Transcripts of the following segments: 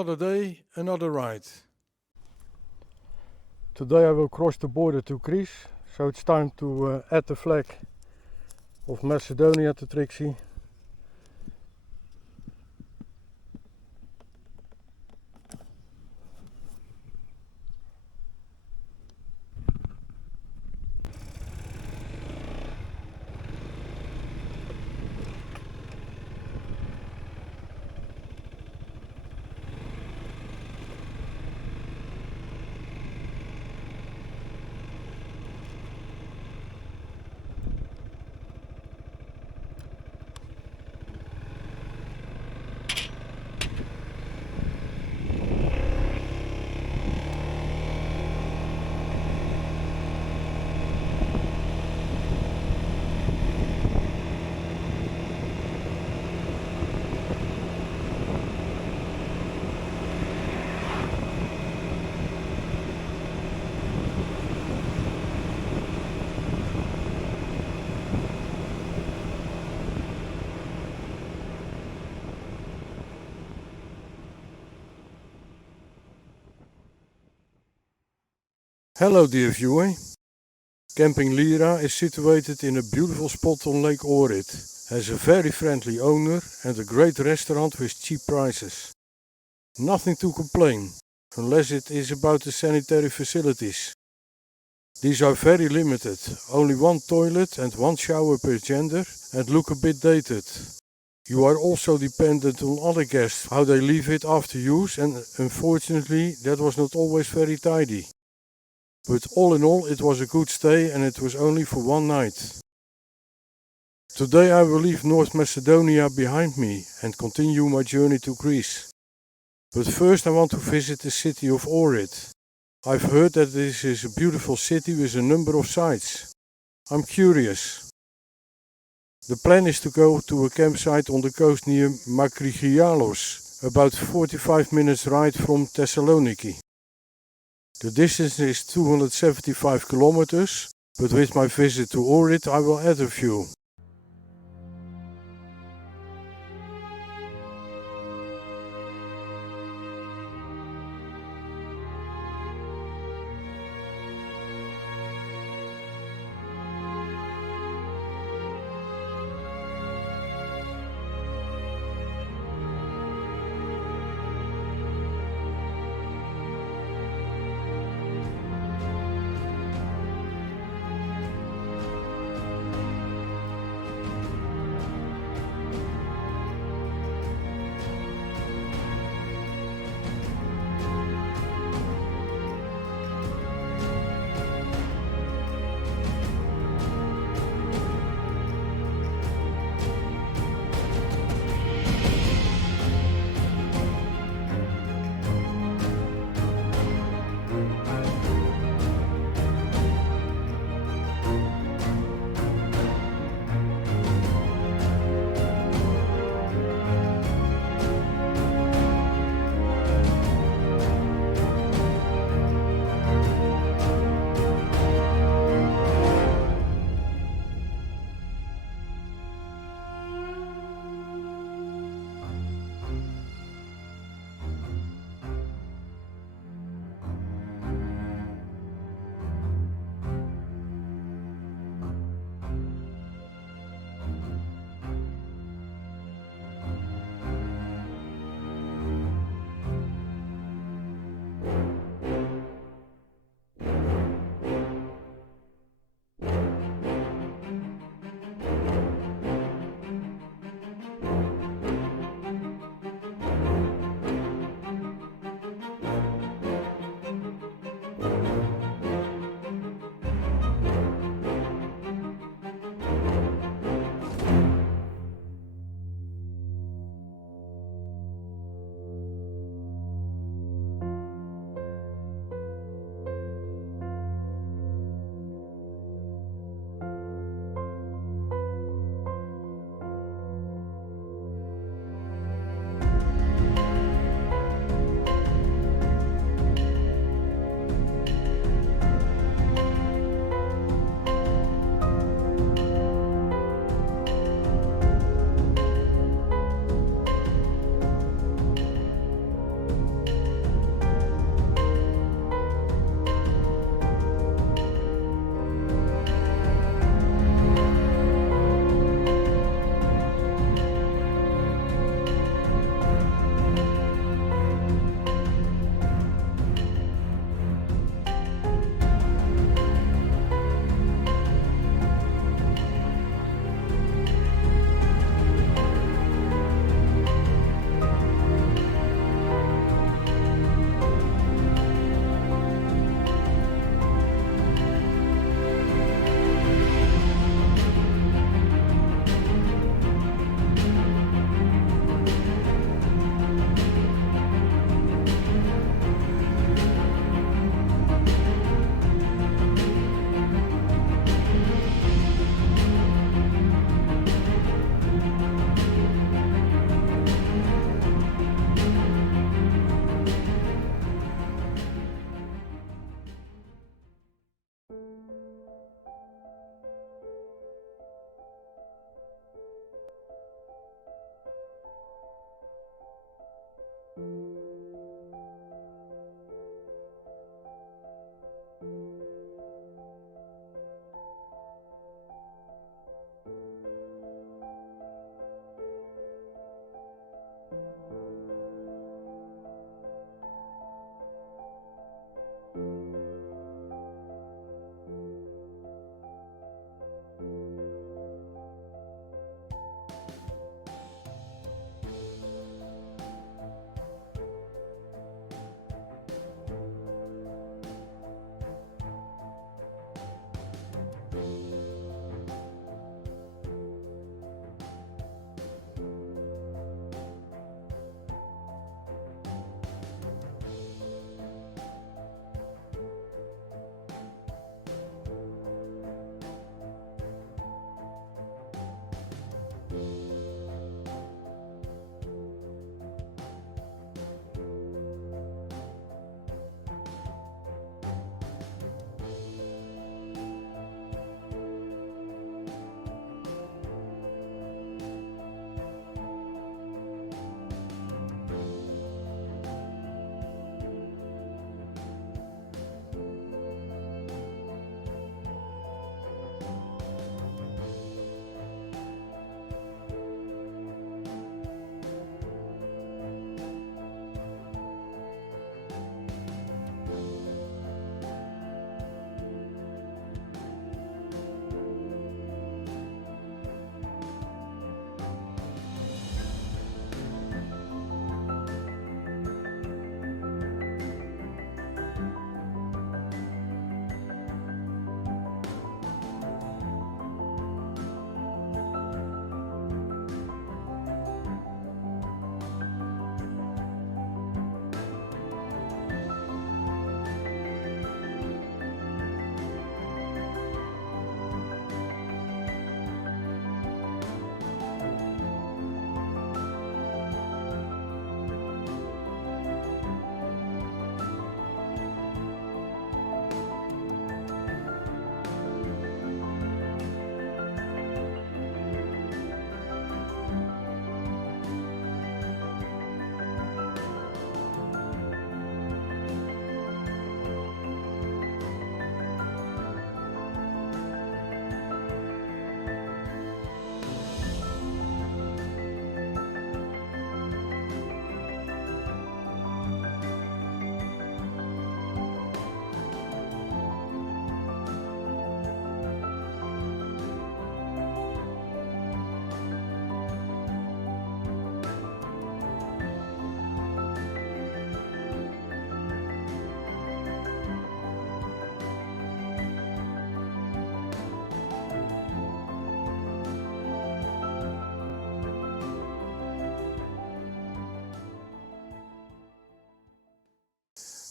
Another day, another ride. Today I will cross the border to Greece, so it's time to add the flag of Macedonia to Trixie. Hello dear viewer. Camping Lira is situated in a beautiful spot on Lake Ohrid, has a very friendly owner and a great restaurant with cheap prices. Nothing to complain, unless it is about the sanitary facilities. These are very limited, only one toilet and one shower per gender and look a bit dated. You are also dependent on other guests, how they leave it after use, and unfortunately that was not always very tidy. But all in all it was a good stay and it was only for one night. Today I will leave North Macedonia behind me and continue my journey to Greece. But first I want to visit the city of Ohrid. I've heard that this is a beautiful city with a number of sites. I'm curious. The plan is to go to a campsite on the coast near Makrigialos, about 45 minutes ride from Thessaloniki. The distance is 275 kilometers, but with my visit to Ohrid I will add a few.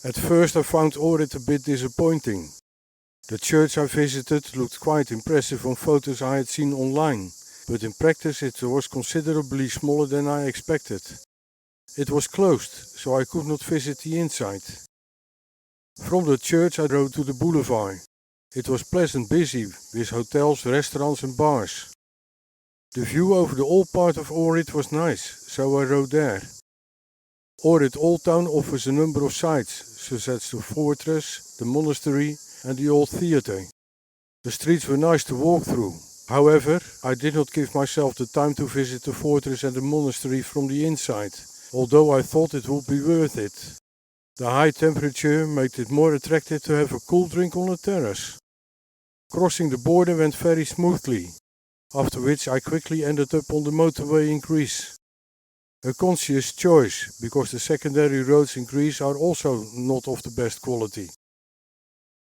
At first I found Ohrid a bit disappointing. The church I visited looked quite impressive on photos I had seen online, but in practice it was considerably smaller than I expected. It was closed, so I could not visit the inside. From the church I drove to the boulevard. It was pleasant busy, with hotels, restaurants and bars. The view over the old part of Ohrid was nice, so I rode there. Ohrid Old Town offers a number of sights, such as the fortress, the monastery and the old theatre. The streets were nice to walk through. However, I did not give myself the time to visit the fortress and the monastery from the inside, although I thought it would be worth it. The high temperature made it more attractive to have a cool drink on the terrace. Crossing the border went very smoothly, after which I quickly ended up on the motorway in Greece. A conscious choice, because the secondary roads in Greece are also not of the best quality.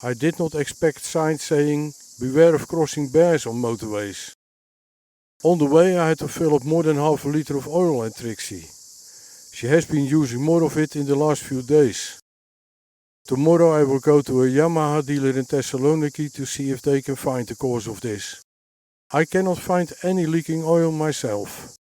I did not expect signs saying, "Beware of crossing bears" on motorways. On the way I had to fill up more than half a liter of oil at Tricity. She has been using more of it in the last few days. Tomorrow I will go to a Yamaha dealer in Thessaloniki to see if they can find the cause of this. I cannot find any leaking oil myself.